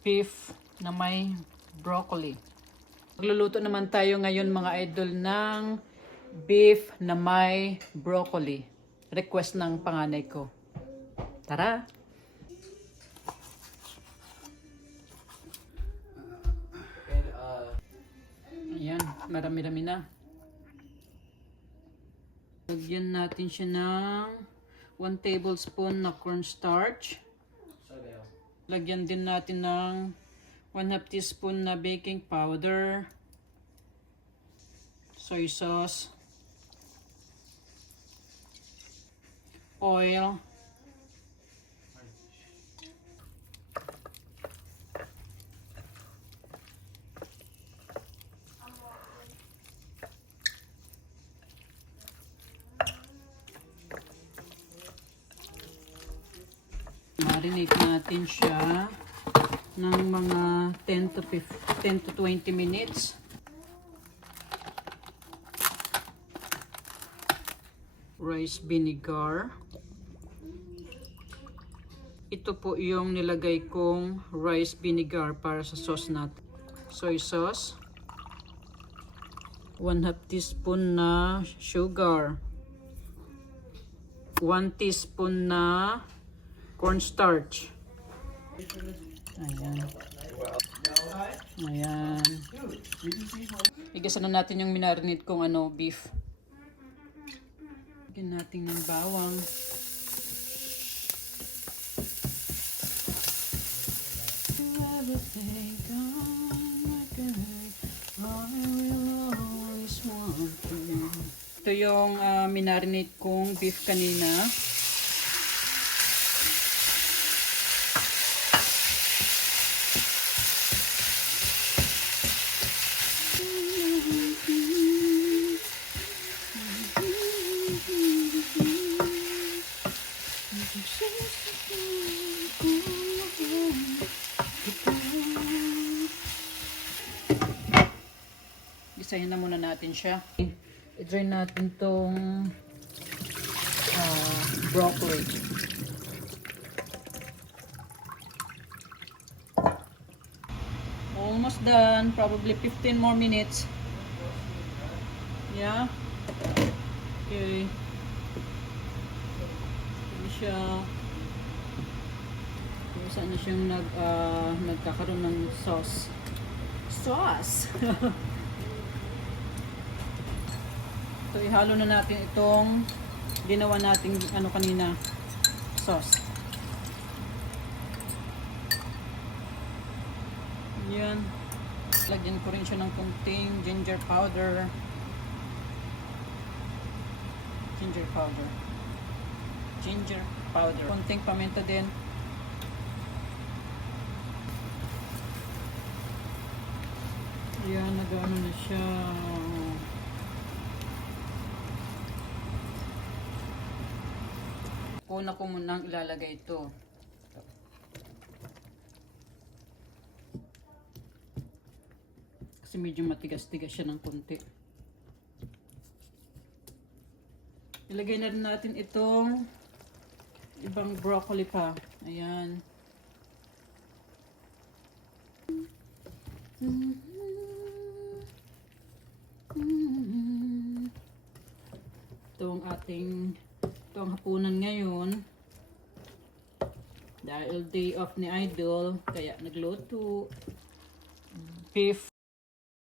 beef na may broccoli. Magluluto naman tayo ngayon mga idol ng beef na may broccoli. Request ng panganay ko. Tara! Ayan, marami-rami na. Lagyan natin siya ng 1 tablespoon na cornstarch. Lagyan din natin ng 1/2 teaspoon na baking powder, soy sauce, oil, marinate natin siya ng mga 10 to 20 minutes. Rice vinegar. Ito po yung nilagay kong rice vinegar para sa sauce natin. Soy sauce. 1/2 teaspoon na sugar. 1 teaspoon na cornstarch. Ayan. Ayan. Igasan na natin yung minarinate kong beef. Lagyan natin ng bawang. Ito yung minarinate kong beef kanina. Gisahin na muna natin siya. I-drain natin tong broccoli. Almost done. Probably 15 more minutes. Yeah. Okay. Hindi siya. Saan na siyang nagkakaroon ng sauce. Sauce! So, ihalo na natin itong ginawa nating kanina sauce. Yan. Lagyan ko rin siya ng kunting ginger powder. Ginger powder. Kunting paminta din. Yan, nag-ano na siya. Una ko munang ilalagay ito. Kasi medyo matigas-tigas siya ng konti. Ilagay na rin natin itong ibang broccoli pa. Ayan. Ito ang hapunan ngayon. Dahil day off ni Idol, kaya nagluto. Beef